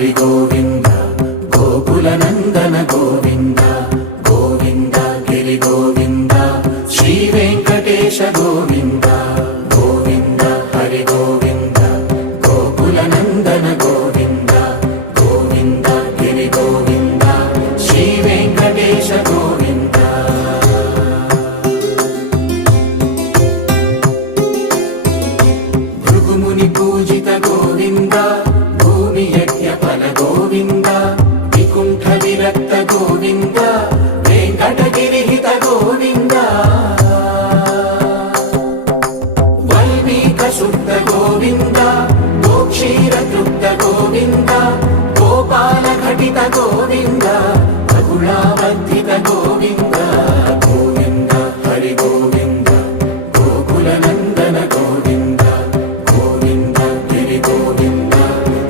హరి గోవింద గోకుల నందన గోవింద గోవింద గిరి గోవింద శ్రీ వెంకటేశ గోవింద గోవింద హరి గోవింద గోకుల నందన గోవింద గోవింద గిరి గోవింద శ్రీ వెంకటేశ గోవింద భృగుముని పూజిత గోవింద భూమి యజ్ఞ ఫల గోవింద వికుంఠ విరక్త గోవింద వెంకటగిరిహిత గోవింద వల్మీక శుద్ధ గోవింద గోక్షీర తృప్త గోవింద గోపాల ఘటిత గోవింద బహుళావర్ధిత గోవింద